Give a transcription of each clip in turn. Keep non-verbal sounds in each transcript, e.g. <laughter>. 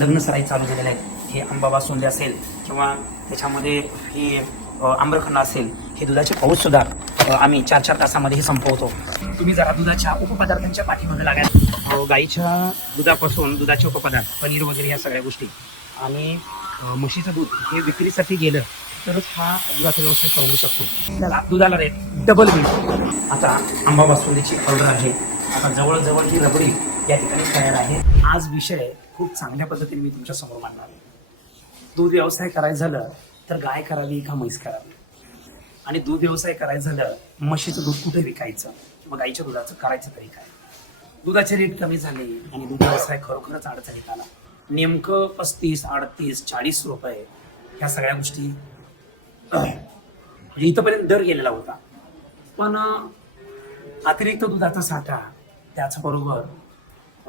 लग्न सराई चालू झालेल्या आहेत हे आंबा बासुंदी असेल किंवा त्याच्यामध्ये हे अ, आम्रखंड असेल हे दुधाचे पाऊस सुद्धा आम्ही चार चार तासामध्ये हे संपवतो. तुम्ही जरा दुधाच्या उपपदार्थांच्या पाठीमध्ये लागाल गाईच्या दुधापासून दुधाचे उपपदार्थ पनीर वगैरे ह्या सगळ्या गोष्टी. आणि म्हशीचं दूध हे विक्रीसाठी गेलं तरच हा दुधाचा व्यवसाय करू शकतो. त्याला दुधाला रेट डबल मिळतो आता आंबा बासुंदीची ऑर्डर आहे. आता जवळजवळ ही रबडी या ठिकाणी तयार आहे. आज विषय खूप चांगल्या पद्धतीने मी तुमच्यासमोर मांडणार आहे. दूध व्यवसाय करायचं झालं तर गाय करावी का म्हैस करावी? आणि दूध व्यवसाय करायचं झालं म्हशीचं दूध कुठे विकायचं? मग गाईच्या दुधाचं करायचं तरी काय? दुधाचे रेट कमी झाले आणि दूध व्यवसाय खरोखरच अडचणीत आला. नेमकं पस्तीस अडतीस चाळीस रुपये ह्या सगळ्या गोष्टी <clears throat> इथंपर्यंत दर गेलेला होता. पण अतिरिक्त दुधाचा साठा त्याचबरोबर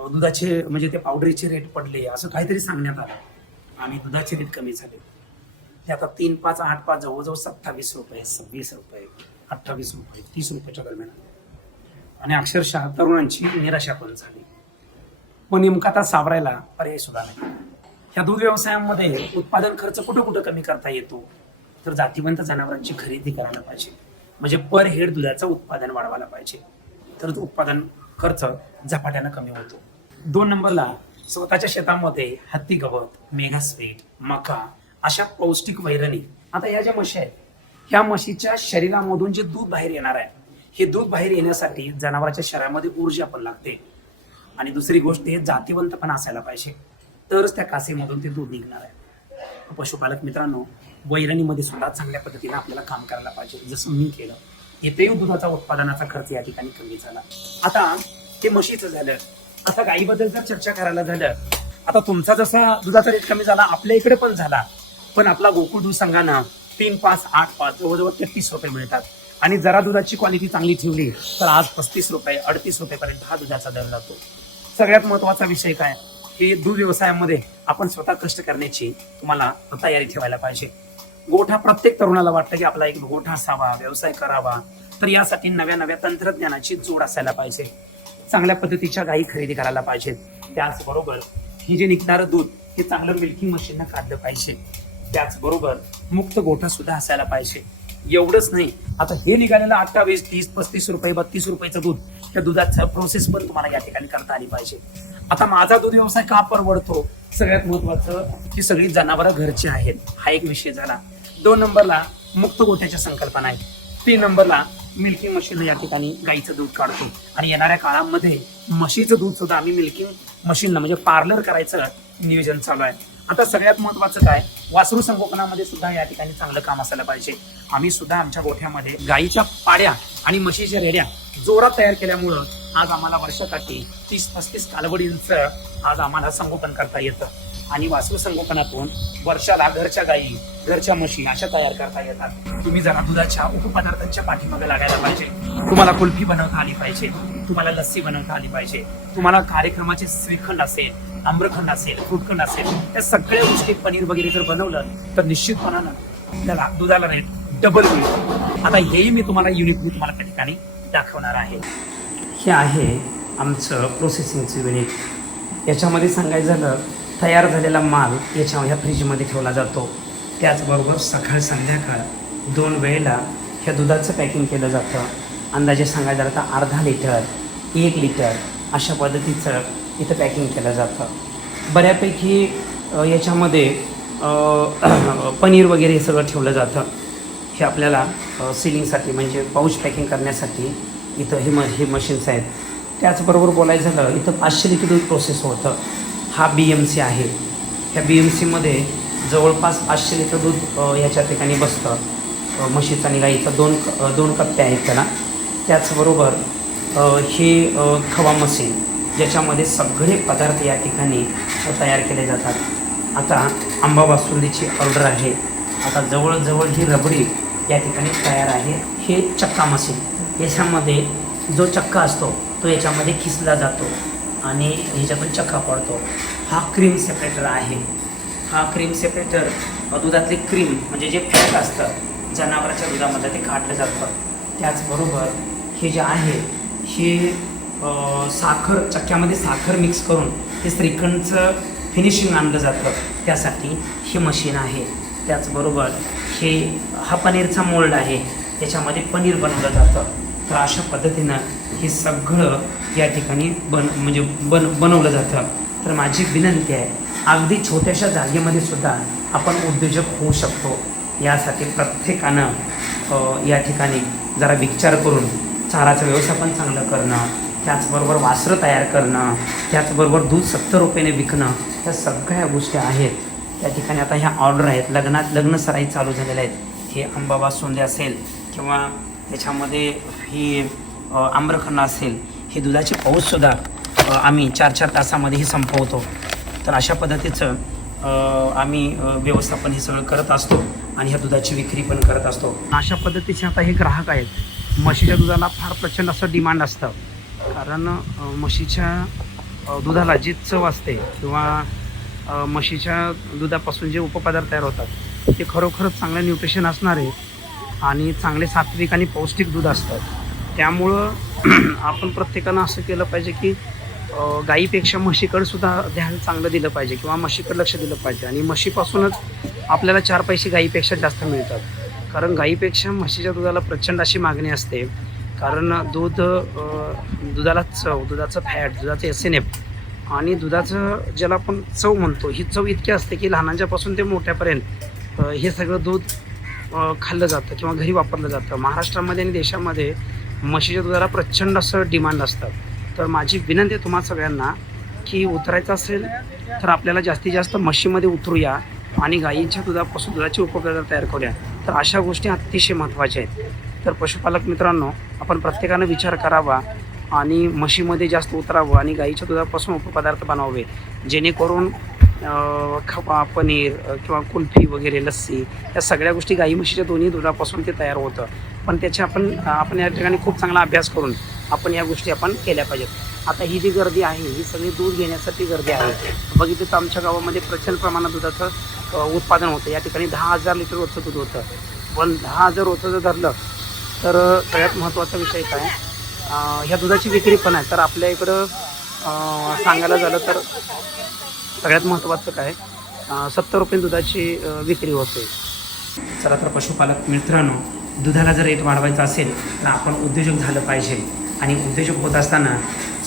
दुधाचे म्हणजे ते पावडरीचे रेट पडले असं काहीतरी सांगण्यात आलं. आणि दुधाचे रेट कमी झाले. ते आता तीन पाच आठ पाच जवळजवळ सत्तावीस रुपये सव्वीस रुपये अठ्ठावीस रुपये तीस रुपयाच्या दरम्यान. आणि अक्षरशः तरुणांची निराशा पण झाली. पण नेमका आता सावरायला पर्याय सुद्धा नाही. या दूध व्यवसायामध्ये उत्पादन खर्च कुठं कुठं कमी करता येतो? तर जातीवंत जनावरांची खरेदी करायला पाहिजे. म्हणजे पर हेड दुधाचं उत्पादन वाढवायला पाहिजे. तर उत्पादन खर्च झपाट्यानं कमी होतो. दोन नंबरला स्वतःच्या शेतामध्ये हत्ती गवत मेघा स्वीट मका अशा पौष्टिक वैरणी. आता या ज्या म्हशी आहेत ह्या म्हशीच्या शरीरामधून जे दूध बाहेर येणार आहे हे दूध बाहेर येण्यासाठी जनावराच्या शरीरामध्ये ऊर्जा पण लागते. आणि दुसरी गोष्ट हे जातीवंत पण असायला पाहिजे. तरच त्या कासेमधून ते दूध निघणार आहे. पशुपालक मित्रांनो वैरणीमध्ये सुद्धा चांगल्या पद्धतीने आपल्याला काम करायला पाहिजे. जसं मी केलं येथेही दुधाचा उत्पादनाचा खर्च या ठिकाणी कमी झाला. आता ते म्हशीचं झालं. आता गायीबद्दल जर चर्चा करायला झालं आता तुमचा जसा दुधाचा रेट कमी झाला आपल्या इकडे पण झाला. पण आपला गोकुळ दूध संघानं तीन पाच आठ पाच जवळजवळ तेहतीस रुपये मिळतात. आणि जरा दुधाची क्वालिटी चांगली ठेवली तर आज पस्तीस रुपये अडतीस रुपयेपर्यंत हा दुधाचा दर जातो. सगळ्यात महत्त्वाचा विषय काय? की दूध व्यवसायामध्ये आपण स्वतः कष्ट करण्याची तुम्हाला तयारी ठेवायला पाहिजे. गोठा प्रत्येक तरुणाला वाटतं की आपला एक गोठा असावा व्यवसाय करावा तर यासाठी नव्या नव्या तंत्रज्ञानाची जोड असायला पाहिजे. चांगल्या पद्धतीच्या गायी खरेदी करायला पाहिजेत. त्याचबरोबर हे जे निघणारं दूध हे चांगलं मिल्किंग मशीननं काढलं पाहिजे. त्याचबरोबर मुक्त गोठा सुद्धा असायला पाहिजे. एवढंच नाही आता हे निघालेलं अठ्ठावीस तीस पस्तीस रुपये बत्तीस रुपयाचं दूध त्या दुधाचं प्रोसेस पण तुम्हाला या ठिकाणी करता आली पाहिजे. आता माझा दूध व्यवसाय का परवडतो? सगळ्यात महत्वाचं की सगळी जनावरं घरची आहेत. हा एक विषय झाला. दोन नंबरला मुक्त गोठ्याच्या संकल्पना आहेत. तीन नंबरला मिल्किंग मशीन या ठिकाणी गाईचं दूध काढतो. आणि येणाऱ्या काळामध्ये म्हशीचं दूध सुद्धा आम्ही मिल्किंग मशीनला म्हणजे पार्लर करायचं नियोजन चालू आहे. आता सगळ्यात महत्वाचं काय वासरू संगोपनामध्ये सुद्धा या ठिकाणी चांगलं काम असायला पाहिजे. आम्ही सुद्धा आमच्या गोठ्यामध्ये गाईच्या पाड्या आणि म्हशीच्या रेड्या जोरात तयार केल्यामुळं आज आम्हाला वर्षाकाठी तीस पस्तीस कालवडींचं आज आम्हाला संगोपन करता येतं. आणि वासरू संगोपनातून वर्षाला घरच्या गायी घरच्या म्हशी अशा तयार करता येतात. तुम्ही जरा दुधाच्या उपपदार्थांच्या पाठीमागे लागायला पाहिजे. तुम्हाला कुल्फी बनवता आली पाहिजे. तुम्हाला लस्सी बनवता आली पाहिजे. तुम्हाला कार्यक्रमाचे श्रीखंड असेल आम्रखंड असेल फ्रूटखंड असेल या सगळ्या गोष्टी पनीर वगैरे जर बनवलं तर निश्चितपणानं त्याला दुधाला रेट डबल होईल आता हेही मी तुम्हाला युनिट मी तुम्हाला त्या ठिकाणी दाखवणार आहे. हे आहे आमचं प्रोसेसिंगचं युनिट याच्यामध्ये सांगायचं झालं तयार झालेला माल याच्या ह्या फ्रीजमध्ये ठेवला जातो. त्याचबरोबर सकाळ संध्याकाळ दोन वेळेला ह्या दुधाचं पॅकिंग केलं जातं. अंदाजे सांगायचं झालं तर अर्धा लिटर एक लिटर अशा पद्धतीचं इथं पॅकिंग केलं जातं. बऱ्यापैकी याच्यामध्ये <clears throat> पनीर वगैरे हे सगळं ठेवलं जातं. हे आपल्याला सिलिंगसाठी म्हणजे पाऊच पॅकिंग करण्यासाठी इथं हे म हे मशीन्स आहेत. त्याचबरोबर बोलायचं झालं इथं पाचशे लिटर दूध प्रोसेस होतं. हा बी एम सी आहे. ह्या बी एम सीमध्ये जवळपास पाचशे लिटर दूध ह्याच्या ठिकाणी बसतं. म्हशीचं आणि गाईचं दोन दोन कप्पे आहेत त्याला. त्याचबरोबर हे खवा मशीन ज्याच्यामध्ये सगळे पदार्थ या ठिकाणी तयार केले जातात. आता आंबा बासुंदीची ऑर्डर आहे. आता जवळजवळ ही रबडी या ठिकाणी तयार आहे. हे चक्का मशीन. याच्यामध्ये जो चक्का असतो तो याच्यामध्ये खिसला जातो. आणि ह्याच्यातून चक्का पडतो हा क्रीम सेपरेटर आहे. हा क्रीम सेपरेटर दुधातली क्रीम म्हणजे जे फॅट असतं जनावराच्या दुधामध्ये ते काढलं जातं. त्याचबरोबर हे जे आहे हे साखर चक्क्यामध्ये साखर मिक्स करून ते श्रीखंडचं फिनिशिंग आणलं जातं. त्यासाठी हे मशीन आहे. त्याचबरोबर हे हा पनीरचा मोल्ड आहे. त्याच्यामध्ये पनीर बनवलं जातं. तर अशा पद्धतीनं हे सगळं या ठिकाणी बन म्हणजे बन बनवलं जातं. तर माझी विनंती आहे अगदी छोट्याशा जागेमध्ये सुद्धा आपण उद्योजक होऊ शकतो. यासाठी प्रत्येकानं या ठिकाणी जरा विचार करून चाराचं व्यवस्थापन चांगलं करणं त्याचबरोबर वासरं तयार करणं त्याचबरोबर दूध सत्तर रुपयाने विकणं ह्या सगळ्या गोष्टी आहेत. त्या ठिकाणी आता ह्या ऑर्डर आहेत. लग्नात लग्न सराई चालू झालेल्या आहेत. हे अंबाबा सोंदे असेल किंवा त्याच्यामध्ये ही आम्रखंड असेल हे दुधाचे पाऊससुद्धा आम्ही चार चार तासामध्ये हे संपवतो. तर अशा पद्धतीचं आम्ही व्यवस्थापन हे सगळं करत असतो आणि ह्या दुधाची विक्री पण करत असतो. अशा पद्धतीचे आता हे ग्राहक आहेत. म्हशीच्या दुधाला फार प्रचंड असं डिमांड असतं. कारण म्हशीच्या दुधाला जी चव असते किंवा म्हशीच्या दुधापासून जे उपपदार्थ तयार होतात ते खरोखरच चांगलं न्यूट्रिशन असणारे आणि चांगले सात्विक आणि पौष्टिक दूध असतं त्यामुळं <clears throat> आपण प्रत्येकानं असं केलं पाहिजे की गाईपेक्षा म्हशीकडे सुद्धा ध्यान चांगलं दिलं पाहिजे किंवा म्हशीकडे लक्ष दिलं पाहिजे. आणि म्हशीपासूनच आपल्याला चार पैसे गाईपेक्षा जास्त मिळतात. कारण गाईपेक्षा म्हशीच्या दुधाला प्रचंड अशी मागणी असते. कारण दूध दुधाला चव दुधाचं फॅट दुधाचं एस एन एफ आणि दुधाचं ज्याला आपण चव म्हणतो ही चव इतकी असते की लहानांच्यापासून ते मोठ्यापर्यंत हे सगळं दूध खाल्लं जातं किंवा घरी वापरलं जातं. महाराष्ट्रामध्ये आणि देशामध्ये म्हशीच्या दुधाला प्रचंड असं डिमांड असतं तर माझी विनंती आहे तुम्हा सगळ्यांना की उतरायचं असेल तर आपल्याला जास्तीत जास्त म्हशीमध्ये उतरूया आणि गायींच्या दुधापासून दुधाचे उपपदार्थ तयार करूया. तर अशा गोष्टी अतिशय महत्त्वाच्या आहेत. तर पशुपालक मित्रांनो आपण प्रत्येकानं विचार करावा आणि म्हशीमध्ये जास्त उतरावं आणि गाईच्या दुधापासून उपपदार्थ बनवावे. जेणेकरून खवा पनीर किंवा कुल्फी वगैरे लस्सी या सगळ्या गोष्टी गाई म्हशीच्या दोन्ही दुधापासून ते तयार होतं. पण त्याचे आपण आपण या ठिकाणी खूप चांगला अभ्यास करून आपण या गोष्टी आपण केल्या पाहिजेत. आता ही जी गर्दी आहे ही सगळी दूध घेण्यासाठी गर्दी आहे. बघितलं तर आमच्या गावामध्ये प्रचंड प्रमाणात दुधाचं उत्पादन होतं. या ठिकाणी दहा हजार लिटर रोजचं दूध होतं. पण दहा हजार रोजचं जर धरलं तर सगळ्यात महत्त्वाचा विषय काय? ह्या दुधाची विक्री पण आहे. तर आपल्या इकडं सांगायला झालं तर सगळ्यात महत्त्वाचं काय? सत्तर रुपये दुधाची विक्री होते. चला तर पशुपालक मित्रांनो दुधाला जर रेट वाढवायचा असेल तर आपण उद्योजक झालं पाहिजे. आणि उद्योजक होत असताना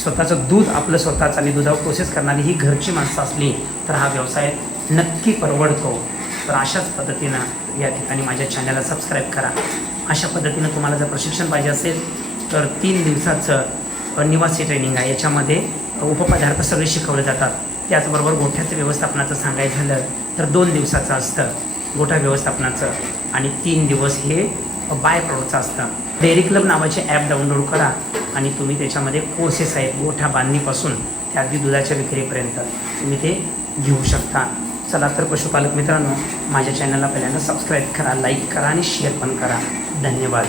स्वतःचं दूध आपलं स्वतःचं आणि दुधावर प्रोसेस करणारी ही घरची माणसं असली तर हा व्यवसाय नक्की परवडतो. तर अशाच पद्धतीनं या ठिकाणी माझ्या चॅनलला सबस्क्राईब करा. अशा पद्धतीनं तुम्हाला जर प्रशिक्षण पाहिजे असेल तर तीन दिवसाचं निवासी ट्रेनिंग आहे. याच्यामध्ये उपपदार्थ सगळे शिकवले जातात. त्याचबरोबर गोठ्याचं व्यवस्थापनाचं सांगायचं झालं तर दोन दिवसाचं असतं गोठा व्यवस्थापनाचं आणि तीन दिवस हे बाय प्रोडक्टचं असतं. डेअरी क्लब नावाचे ॲप डाउनलोड करा आणि तुम्ही त्याच्यामध्ये कोर्सेस आहेत गोठा बांधणीपासून ते अगदी दुधाच्या विक्रीपर्यंत तुम्ही ते घेऊ शकता. चला तर पशुपालक मित्रांनो माझ्या चॅनलला पहिल्यांदा सबस्क्राईब करा लाईक करा आणि शेअर पण करा. धन्यवाद.